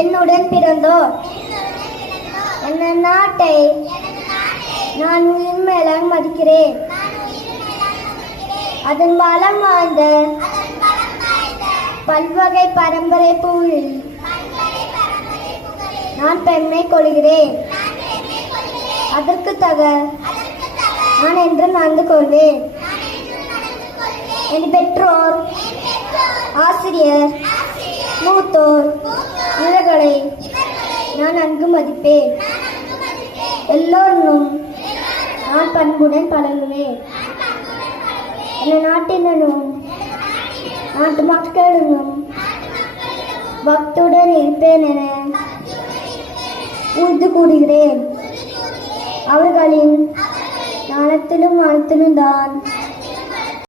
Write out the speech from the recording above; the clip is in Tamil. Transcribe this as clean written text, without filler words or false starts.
என்னுடன் பிறந்தோர் என் நாட்டை நான் உயிர் மேலாக மதிக்கிறேன். அதன் வளம் வாய்ந்த பல்வகை பரம்பரை புகழில் நான் பெருமை கொள்கிறேன். அதற்கு தக நான் என்றும் நடந்து கொள்வேன். என் பெற்றோர், ஆசிரியர், மூத்தோர் இவர்களை நான் நன்கு மதிப்பேன். எல்லோரும் நான் பண்புடன் பழகுவேன். என் நாட்டினரும் நாட்டு மக்களிடம் பக்தியுடன் இருப்பேன் என உறுதி கூறுகிறேன். அவர்களின் நலத்திலும் வாழ்த்திலும் தான்